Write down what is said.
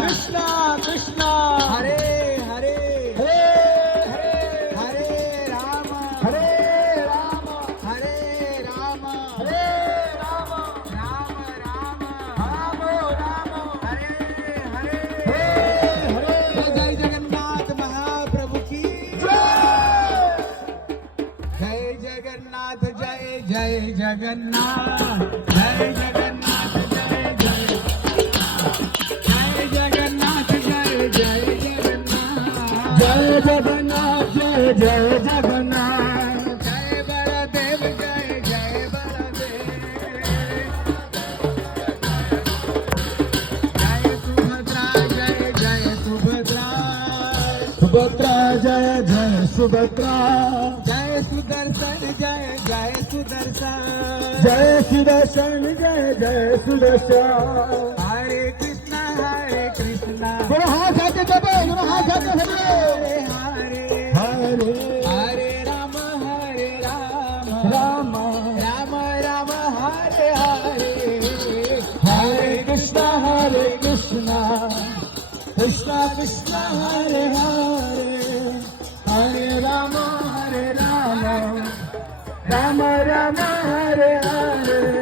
कृष्णा कृष्णा हरे हरे हरे हरे राम हरे राम हरे राम हरे राम राम राम राम राम हरे हरे हरे हरे जय जगन्नाथ महाप्रभु की जय जगन्नाथ जय जय जगन्नाथ जय जगन्नाथ जय जय जय जगन्नाथ जय जय जगन्नाथ जय जगन्नाथ जय जय जगन्नाथ जय बलदेव जय जय बलदेव जय सुभद्रा जय जय सुभद्रा सुभद्रा जय जय सुभद्रा जय सुदर्शन जय जय सुदर्शन जय सुदर्शन जय जय सुदर्शन हरे कृष्णा बोलो हाथ आके दबो बोलो हाथ आके दबो हरे हरे हरे हरे राम राम राम राम हरे हरे हरे कृष्णा कृष्णा कृष्णा हरे हरे हरे राम राम राम हरे हरे